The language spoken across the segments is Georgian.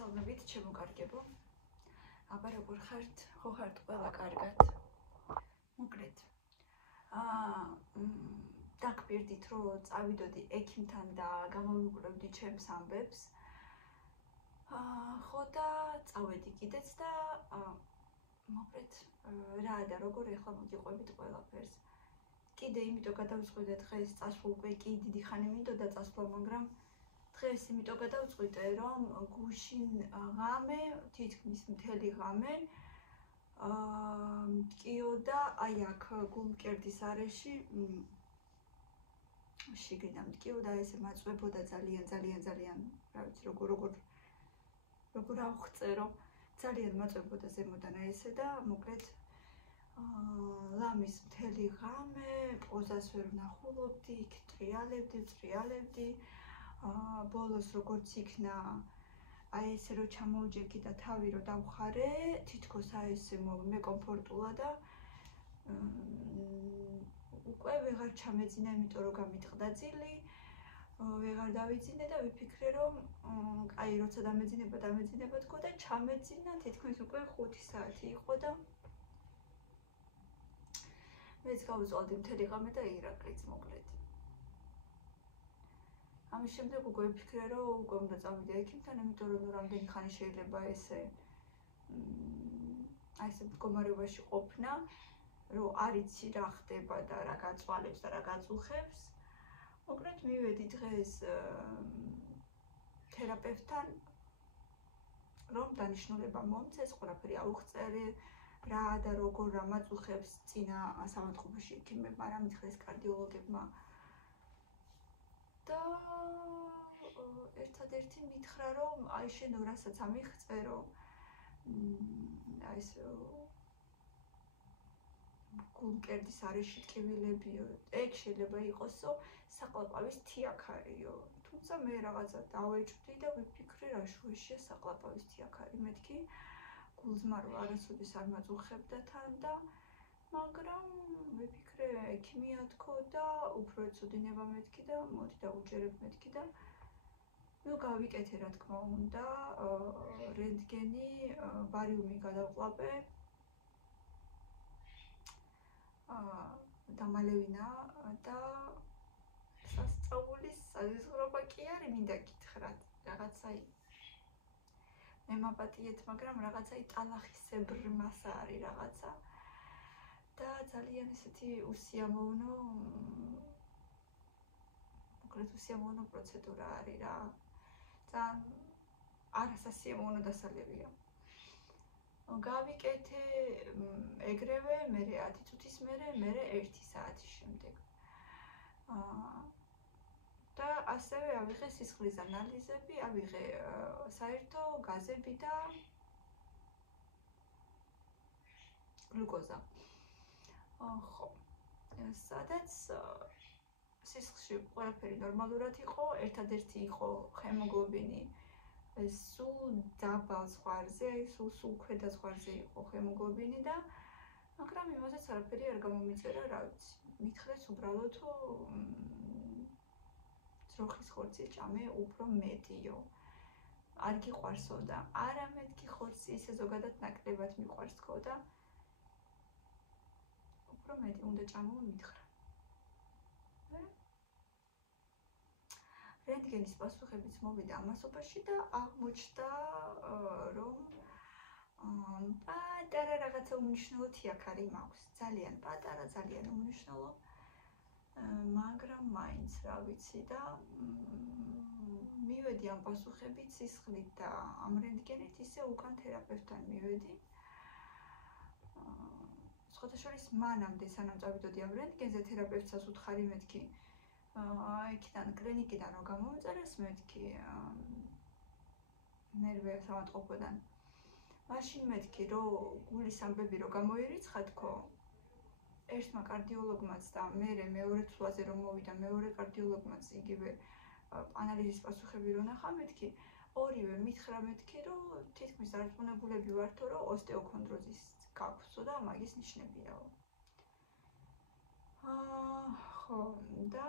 მოგესალმებით, ჩემო კარგებო. აბა როგორ ხართ? ხო ხართ ყველა კარგად? მოკლედ. დაგპირდით, რომ წავიდოდი ექიმთან და გამოვიყურებდი ჩემს ამბებს. ხო და წავედი კიდეც და მოკლედ რა და როგორ ეხლა მოგიყვებით ყველაფერს. კიდე იმიტომ გადავწყვიტე დღეს წასვლა უკვე კი დიდი ხანი მინდოდა წასვლა, მაგრამ დღეს იმიტომ გადავწყვიტე, რომ გუშინ ღამე, თითქმის მთელი ღამე მტკიოდა აი აქ გულმკერდის არეში შიგნიდან მტკიოდა, ესე მაწვებოდა ძალიან, რა ვიცი, როგორ ავხწერო, ძალიან მაწვებოდა ზემოდან ესე და მოკლედ ლამის მთელი ღამე პოზას ვერ ვნახულობდი, იქ ტრიალებდი, ბოლოს როგორც იქნა აი ესე რომ ჩამოვჯექი და თავი რომ დავხარე, თითქოს აი ესე მეკომფორტულა და უკვე ვეღარ ჩამეძინა, იმიტომ რომ გამიტყდა ძილი, ვეღარ დავიძინე და ვიფიქრე რომ აი როცა დამეძინება თქო და ჩამეძინა, თითქმის უკვე 5 საათი იყო და მეც გავუწვალდი მთელი ღამე და ირაკლიც მოკლედ. ამის შემდეგ უკვე ვიფიქრე რომ უკვე უნდა წავიდე ექიმთან, იმიტომ რომ რამდენი ხანი შეიძლება ესე მდგომარეობაში ყოფნა, რომ არ იცი რა ხდება და რა გაწვალებს და რა გაწუხებს. მოკლედ მივედი დღეს თერაპევტთან, რომ დანიშნულება მომწეს, ყველაფერი აუღწევი, რა და როგორ რა მაწუხებს წინა სამართყოფოში ექიმებმა, რა მითხრეს კარდიოლოგებმა. და ერთადერთი მითხრა, რომ აი შენ რასაც ამიღწერო, აი ეს გულმკერდის არეში ტკივილებიო, ეგ შეიძლება იყოსო საყლაპავის თიაქარიო. თუმცა მე რაღაცა დავეჭვდი და ვიფიქრე რა შუაშია საყლაპავის თიაქარი. მეთქი გულზმარვა არასოდეს არ მაწუხებდა თან და მაგრამ ვიფიქრე ექიმია თქო და უფრო ეცოდინება მეთქი და მოდი დავუჯერებ მეთქი და ნუ გავიკეთე რა თქმა უნდა, რენტგენი, ბარიუმი გადავყლაპე. დამალევინა და სასწაულის საზღვრობა კი არის, მინდა გითხრათ, რაღაცა მე მაპატიეთ, მაგრამ რაღაცა ტალახისებრ მასა არის რაღაცა და ძალიან ესეთი უსიამოვნო პროცედურა არის რა. ძალიან არასასიამოვნო დასალებია. გავიკეთე ეგრევე, მე 10 წუთის მერე 1 საათის შემდეგ. და ასევე ავიღე სისხლის ანალიზები, ავიღე საერთო გაზები და გლუკოზა. ხო. სადაც სისხლში ყველაფერი ნორმალურად იყო, ერთადერთი იყო ჰემოგლობინი სულ დაბალ ზღვარზე, სულ ქვედა ზღვარზე იყო ჰემოგლობინი და მაგრამ იმაზეც არაფერი არ გამომიწერა, რა ვიცი. მითხრეს უბრალოდ ძროხის ხორცის ჭამე უფრო მეტიო. არ გიყვარსო და არა მეთქი ხორცი, ისე ზოგადად ნაკლებად მიყვარს თქო და უფრო მეტი უნდა ჭამო მითხრა. რენტგენის პასუხებიც მოვიდა ამასობაში და აღმოჩნდა, რომ პატარა რაღაცა უმნიშვნელო თიაქარი მაქვს. ძალიან პატარა, ძალიან უმნიშვნელო. მაგრამ მაინც რა ვიცი და მივედი ამ პასუხებით სისხლით და ამ რენტგენით ისე უკან თერაპევტთან მივედი. სხვათაშორის მანამდე სანამ წავიდოდი ამ რენტგენზე თერაპევტსაც უთხარი მეთქი იქიდან კლინიკიდან რომ გამომწერეს მეთქი მერვე სამართყოფოდან. მაშინ მეთქი რომ გულის ამბები რომ გამოირიცხა თქო, ერთმა კარდიოლოგმაც და მეორე ცვლაზე რომ მოვიდა მეორე კარდიოლოგმაც იგივე ანალიზის პასუხები რომ ნახა მეთქი, ორივე მითხრა მეთქი რომ თითქმის დარწმუნებულები ვართო რომ ოსტეოქონდროზის გაქვსო და მაგის ნიშნებიაო. ხო და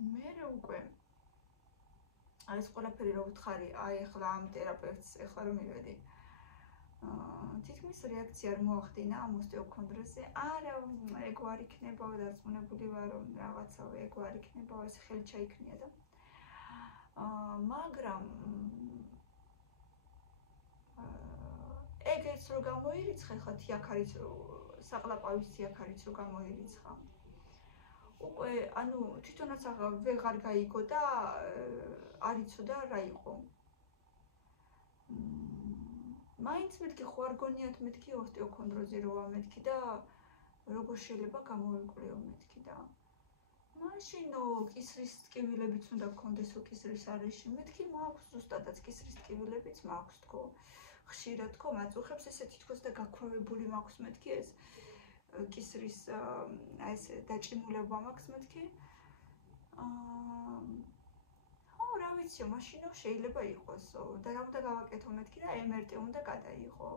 მე უკვე ეს ყველაფერი რო ვთხარი, აი ახლა ამ თერაპევტს ახლა რომ მივედი. თითქმის რეაქცია არ მოახდინა ამ ოსტეოქონდროზე. არა, ეგ არ იქნება, დარწმუნებული ვარ, რომ რაღაცა ეგ არ იქნება, ეს ხელი ჩაიქნია და მაგრამ ეგეც რო გამოირიცხა, ხა თიაქარიც საყლაპავის თიაქარიც რო გამოირიცხა. უკვე ანუ თვითონაც ვეღარ გაიგო და არ იცოდა რა იყო. მაინც მეთქი ხო არ გონიათ მეთქი ოსტეოქონდროზი როა მეთქი და როგორ შეიძლება გამოვიკვლიო მეთქი და მაშინო კისრის ტკივილებიც უნდა გქონდესო კისრის არეში მეთქი მაქვს ზუსტადაც კისრის ტკივილებიც მაქვს თქო ხშირად თქო მაწუხებს ესე თითქოს და გაქვავებული მაქვს მეთქი ეს კისრის აი ეს დაჭიმულება მაქვს მეთქი რა ვიციო, მაშინო შეიძლება იყოსო და რა უნდა გავაკეთო მეთქი და MRT უნდა გადაიღო.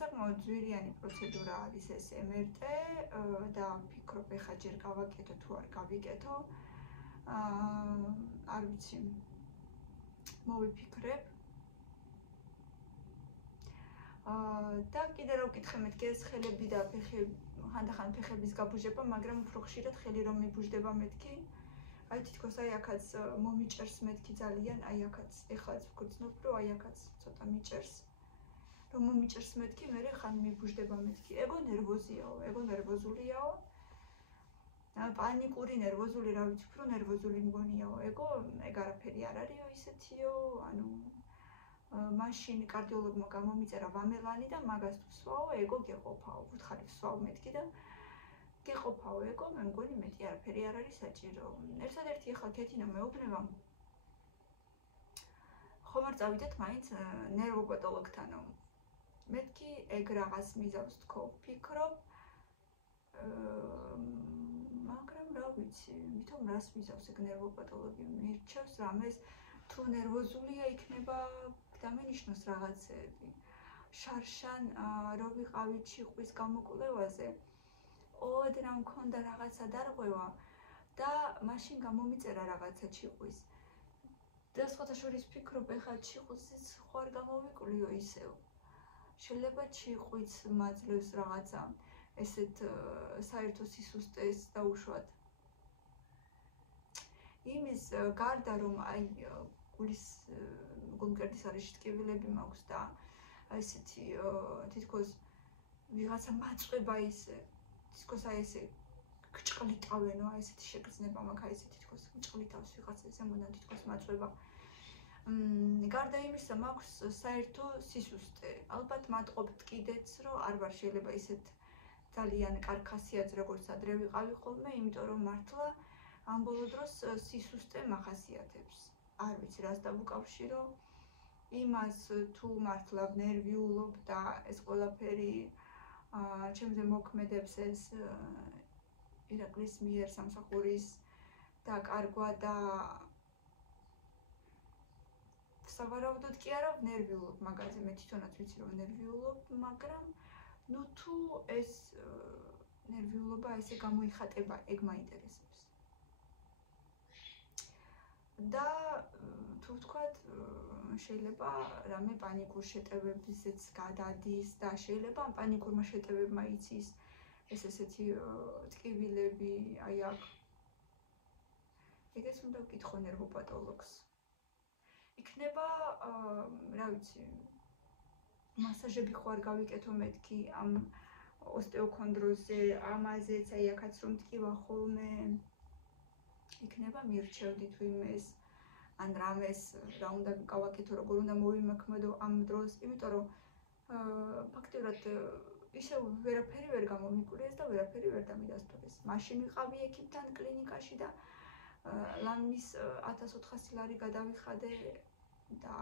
საკმაოდ ძვირიანი პროცედურა არის ეს MRT და ვფიქრობ ეხა ჯერ გავაკეთო თუ არ გავიკეთო. არ ვიცი. მოვიფიქრებ. და კიდე რა ვკითხე მეთქი ეს ხელები და ფეხები, ხანდახან ფეხების გაბუჟება, მაგრამ უფრო ხშირად ხელი რომ მიბუჟდება მეთქი. აი თითქოს აი აქაც მომიჭერს მეთქი ძალიან, აი აქაც ეხლაც ვგრძნობ, რომ აი აქაც ცოტა მიჭერს. რომ მომიჭერს მეთქი, მერე ხან მიბუჟდება მეთქი. ეგო ნერვოზიაო, ეგო ნერვოზულიაო. პანიკური ნერვოზული, რა ვიცი, უფრო ნერვოზული მგონიაო. ეგო ეგ არაფერი არ არისო ისეთიო, ანუ მაშინ კარდიოლოგმა გამომიწერა ვამელანი და მაგას თუ სვაო, ეგო გეყოფაო. ვუთხარი ვსვავ მეთქი და გეყოფაო ეგო, მე მგონი მეტი არაფერი არ არის საჭირო. ერთადერთი ახლა ქეთინა მეუბნება. ხომ არ წავიდეთ მაინც ნერვოპათოლოგთანო. მეთქი ეგ რაღაც მიზავს თქო, ვფიქრობ. მაგრამ რა ვიცი, ვითომ რას მიზავს ეგ ნერვოპათოლოგი? მირჩევს რამეს თუ ნერვოზულია იქნება დამენიშნოს რაღაცეები. შარშან რო ვიყავი ჩიყვის გამოკვლევაზე. ოდნავ მქონდა რაღაცა დარღვევა და მაშინ გამომიწერა რაღაცა ჩიყვის. და სხვათა შორის ვფიქრობ, ეხლა ჩიხვისიც ხო არ გამოვიკვლიო ისევ. შეიძლება ჩიხვიც მაძლევს რაღაცა ესეთ საერთო სისუსტეს დაუშვათ. იმის გარდა რომ აი გულის გულმკერდის არეში ტკივილები მაქვს და ესეთი თითქოს ვიღაცა მაწვება ისე თითქოს აი ესე გჭყლიტავენო, აი ესეთი შეგრძნება მაქვს, აი ესე თითქოს მჭყლიტავს ვიღაცა ზემოდან თითქოს მაწვება. გარდა იმისა მაქვს საერთო სისუსტე. ალბათ მატყობთ კიდეც, რომ არ ვარ შეიძლება ისეთ ძალიან კარგ ხასიათს როგორც ადრე ვიყავი ხოლმე, იმიტომ რომ მართლა ამ ბოლო დროს სისუსტე მახასიათებს. არ ვიცი რას დავუკავშირო. იმას თუ მართლა ნერვიულობ და ეს ყველაფერი ჩემზე მოქმედებს ეს ირაკლის მიერ სამსახურის დაკარგვა და სავარაუდოდ კი არა ნერვიულობ მაგაზე მე თვითონაც ვიცი რომ ნერვიულობ, მაგრამ ნუ თუ ეს ნერვიულობა ესე გამოიხატება, ეგ მაინტერესებს. და თუ ვთქვათ შეიძლება რამე პანიკურ შეტევებზეც გადადის და შეიძლება ამ პანიკურმა შეტევებმა იცის ეს ესეთი ტკივილები, აი აქ. ეგეც უნდა ვკითხო ნერვოპათოლოგს. იქნება, რა ვიცი, მასაჟები ხო არ გავიკეთო მეთქი ამ ოსტეოქონდროზე, ამაზეც, აი აქაც რომ ტკივა ხოლმე. იქნება მირჩევდი თუ იმეს ან რამეს რა უნდა გავაკეთო, როგორ უნდა მოვიმოქმედო ამ დროს, იმიტომ რომ ფაქტიურად ისევ ვერაფერი ვერ გამომიკვლიეს და ვერაფერი ვერ დამიდასტურეს. მაშინ ვიყავი ექიმთან კლინიკაში და ლამის 1400 ლარი გადავიხადე და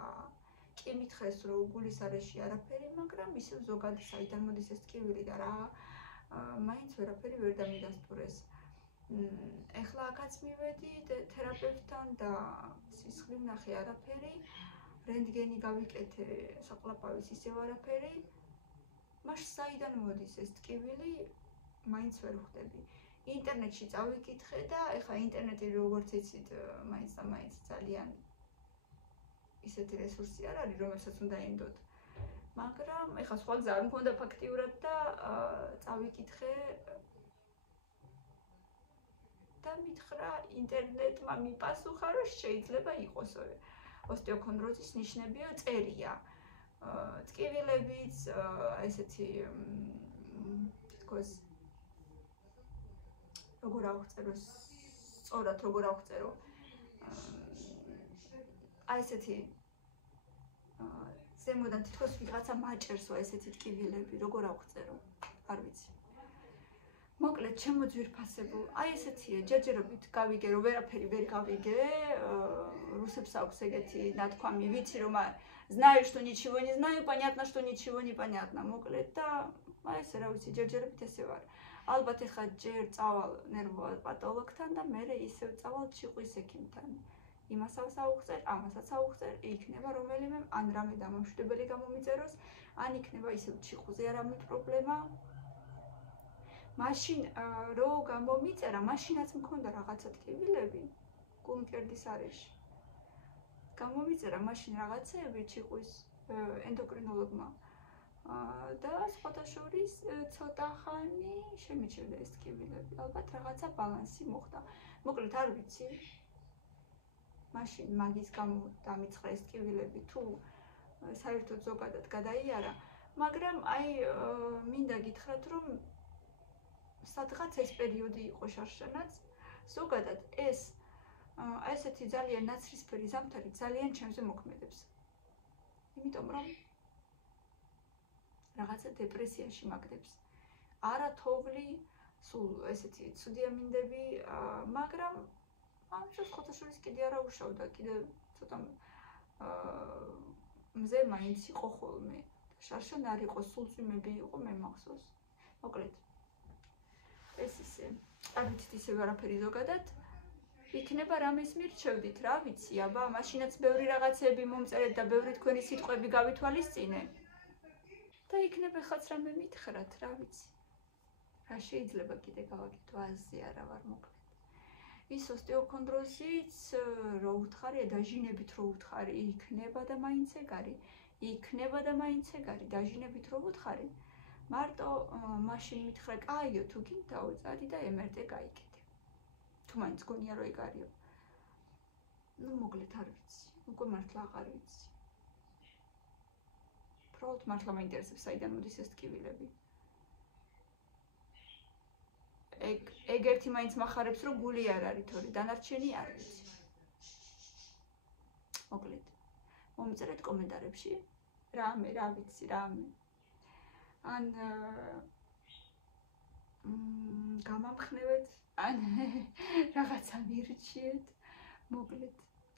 კი მითხეს რომ გულის არეში არაფერი, მაგრამ ისევ ზოგადად საიდან მოდის ეს ტკივილი და რა მაინც ვერაფერი ვერ დამიდასტურეს. ეხლა აქაც მივედი თერაპევტთან და სისხლი ვნახე არაფერი, რენტგენი გავიკეთე საყლაპავის ისევ არაფერი. მაშ საიდან მოდის ეს ტკივილი, მაინც ვერ ხვდები. ინტერნეტში წავიკითხე და ეხლა ინტერნეტი როგორც იცით, მაინც და მაინც ძალიან ისეთი რესურსი არ არის, რომელსაც უნდა ენდოთ. მაგრამ ეხლა სხვა გზა არ მქონდა ფაქტიურად და წავიკითხე და მითხრა ინტერნეტმა მიპასუხა, რომ შეიძლება იყოს ოსტეოქონდროზის ნიშნებიო წერია. ტკივილებიც, ესეთი თქოს როგორ ავწერო, სწორად როგორ ავწერო. აი ესეთი ზემოდან თითქოს ვიღაცა მაჭერსო ესეთი ტკივილები, როგორ ავწერო, არ ვიცი. მოკლედ ჩემო ძვირფასებო, აი ესეთია, ჯერჯერობით გავიგე, რომ ვერაფერი ვერ გავიგე, რუსებს აქვს ეგეთი ნათქვამი, ვიცი რომ знаю, что ничего не знаю, понятно, что ничего не понятно. მოკლედ და აი ესე რა ვიცი, ჯერჯერობით ესე ვარ. ალბათ ეხლა ჯერ წავალ ნერვოპათოლოგთან და მერე ისევ წავალ ჩიყვის ექიმთან. იმასაც აუხსენ, ამასაც აუხსენ, იქნება რომელიმე ან რამე დამამშვიდებელი გამომიწეროს, ან იქნება ისევ ჩიყვზე რამე პრობლემა. მაშინ რო გამომიწერა, მაშინაც მქონდა რაღაცა ტკივილები გულმკერდის არეში. გამომიწერა მაშინ რაღაცეები ჩიყვის ენდოკრინოლოგმა. და სხვათა შორის ცოტა ხანი შემიჩნდა ეს ტკივილები. ალბათ რაღაცა ბალანსი მოხდა. მოკლედ არ ვიცი. მაშინ მაგის გამო დამიწყდა ეს ტკივილები თუ საერთოდ ზოგადად გადაიარა, მაგრამ აი მინდა გითხრათ, რომ სადღაც ეს პერიოდი იყო შარშანაც, ზოგადად ეს ესეთი ძალიან ნაცრისფერი ზამთარი ძალიან ჩემზე მოქმედებს. იმიტომ რომ რაღაცა დეპრესიაში მაგდებს. არა თოვლი, სულ ესეთი ცუდი ამინდები, მაგრამ ამ შეხოთა შორის კიდე არა უშავდა, კიდე ცოტა მზე მაინც იყო ხოლმე. შარშან არ იყო, სულ წვიმები იყო, მე მახსოვს. მოკლედ. ეს ისე. არ ვიცით ისე ვერაფერი ზოგადად. იქნება რამეს მირჩევდით, რა ვიცი, აბა, მაშინაც ბევრი რაღაცები მომწერეთ და ბევრი თქვენი სიტყვები გავითვალისწინე. და იქნება ხაც რამე მითხრათ, რა ვიცი. რა შეიძლება კიდე გავაკეთო, აზზე არა ვარ მოკლედ. ის ოსტეოქონდროზიც რო უთხარია, დაჟინებით რო უთხარი, იქნება და მაინც ეგარი. იქნება და მაინც ეგარი, დაჟინებით რო უთხარი. მარტო მაშინ მითხრა, კაიო, თუ გინდაო, წადი და MRT გაიგეთე. თუ მაინც გონია რომ ეგ არისო. ნუ მოკლედ არ ვიცი. უკვე მართლა აღარ ვიცი. უბრალოდ მართლა მაინტერესებს საიდან მოდის ეს ტკივილები. ეგ ერთი მაინც მახარებს რომ გული არ არის თორე დანარჩენი არ ვიცი. მოკლედ მომწერეთ კომენტარებში რამე რა ვიცი რამე. ან გამამხნევეთ, ან რაღაცა მირჩიეთ. მოკლედ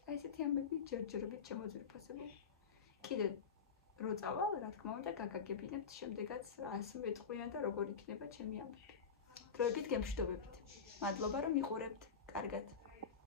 აი ესეთი ამბები ჯერჯერობით შემოძვირფასებო. კიდე რო წავალ, რა თქმა უნდა, გაგაგებინებთ შემდეგაც რას მეტყვიან და როგორ იქნება ჩემი ამბები. დროებით გემშვიდობებით. მადლობა რომ მიყურებთ. კარგად.